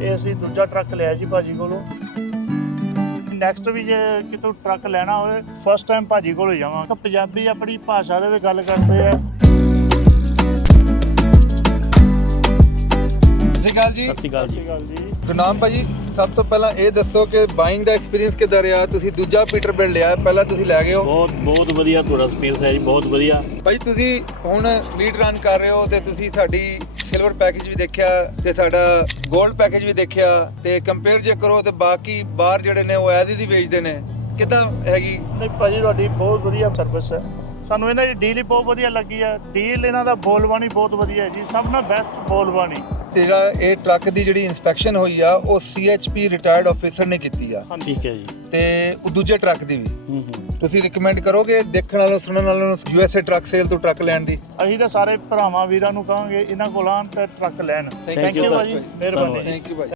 ਇਹ ਅਸੀਂ ਦੂਜਾ ਟਰੱਕ ਲਿਆ ਜੀ ਭਾਜੀ ਕੋਲੋਂ। ਨੈਕਸਟ ਵੀ ਜੇ ਕਿਤੋਂ ਟਰੱਕ ਲੈਣਾ ਹੋਵੇ ਫਸਟ ਟਾਈਮ ਭਾਜੀ ਕੋਲ ਹੀ ਜਾਵਾਂਗਾ। ਪੰਜਾਬੀ ਆਪਣੀ ਭਾਸ਼ਾ ਦੇ ਵਿੱਚ ਗੱਲ ਕਰਦੇ ਆ। ਸਤਿ ਸ਼੍ਰੀ ਅਕਾਲ ਜੀ। ਸਤਿ ਸ਼੍ਰੀ ਅਕਾਲ ਜੀ। ਗੁਰਨਾਮ ਭਾਜੀ, ਸਭ ਤੋਂ ਪਹਿਲਾਂ ਇਹ ਦੱਸੋ ਕਿ ਬਾਇੰਗ ਦਾ ਐਕਸਪੀਰੀਅੰਸ ਕਿੱਦਾਂ ਰਿਹਾ? ਤੁਸੀਂ ਦੂਜਾ ਪੀਟਰਬਿਲਟ ਲਿਆ, ਪਹਿਲਾਂ ਤੁਸੀਂ ਲੈ ਗਏ ਹੋ। ਬਹੁਤ ਵਧੀਆ ਤੁਹਾਡਾ ਐਕਸਪੀਰੀਅੰਸ ਹੈ ਜੀ, ਬਹੁਤ ਵਧੀਆ। ਭਾਈ ਤੁਸੀਂ ਹੁਣ ਮੀਟ ਰਨ ਕਰ ਰਹੇ ਹੋ ਤੇ ਤੁਸੀਂ ਸਾਡੀ ਸਿਲਵਰ ਪੈਕੇਜ ਵੀ ਦੇਖਿਆ ਤੇ ਸਾਡਾ 골ਡ ਪੈਕੇਜ ਵੀ ਦੇਖਿਆ ਤੇ ਕੰਪੇਅਰ ਜੇ ਕਰੋ ਤੇ ਬਾਕੀ ਬਾਹਰ ਜਿਹੜੇ ਨੇ ਉਹ ਐਜ਼ ਹੀ ਵੇਚਦੇ ਨੇ, ਕਿੱਦਾਂ ਹੈਗੀ? ਨਹੀਂ ਭਾਜੀ, ਤੁਹਾਡੀ ਬਹੁਤ ਵਧੀਆ ਸਰਵਿਸ ਹੈ। ਸਾਨੂੰ ਇਹਨਾਂ ਦੀ ਡੀਲ ਹੀ ਬਹੁਤ ਵਧੀਆ ਲੱਗੀ ਆ। ਡੀਲ ਇਹਨਾਂ ਦਾ ਬੋਲਬਾਣੀ ਬਹੁਤ ਵਧੀਆ ਹੈ ਜੀ, ਸਭ ਨਾਲ ਬੈਸਟ ਬੋਲਬਾਣੀ। ਜਿਹੜਾ ਇਹ ਟਰੱਕ ਦੀ ਜਿਹੜੀ ਇਨਸਪੈਕਸ਼ਨ ਹੋਈ ਆ ਉਹ CHP ਰਿਟਾਇਰਡ ਆਫੀਸਰ ਨੇ ਕੀਤੀ ਆ। ਠੀਕ ਹੈ ਜੀ। ਤੇ ਉਹ ਦੂਜੇ ਟਰੱਕ ਦੀ ਵੀ ਤੁਸੀਂ ਰਿਕਮੈਂਡ ਕਰੋਗੇ ਦੇਖਣ ਵਾਲੋਂ ਸੁਣਨ ਵਾਲੋਂ USA ਟਰੱਕ ਸੇਲ ਤੋਂ ਟਰੱਕ ਲੈਣ ਦੀ? ਅਸੀਂ ਤਾਂ ਸਾਰੇ ਭਰਾਵਾਂ ਵੀਰਾਂ ਨੂੰ ਕਹਾਂਗੇ ਇਹਨਾਂ ਕੋਲ ਆਉਣ ਤੇ ਟਰੱਕ ਲੈਣ। ਥੈਂਕ ਯੂ ਭਾਜੀ, ਮਿਹਰਬਾਨੀ। Thank you Bhai.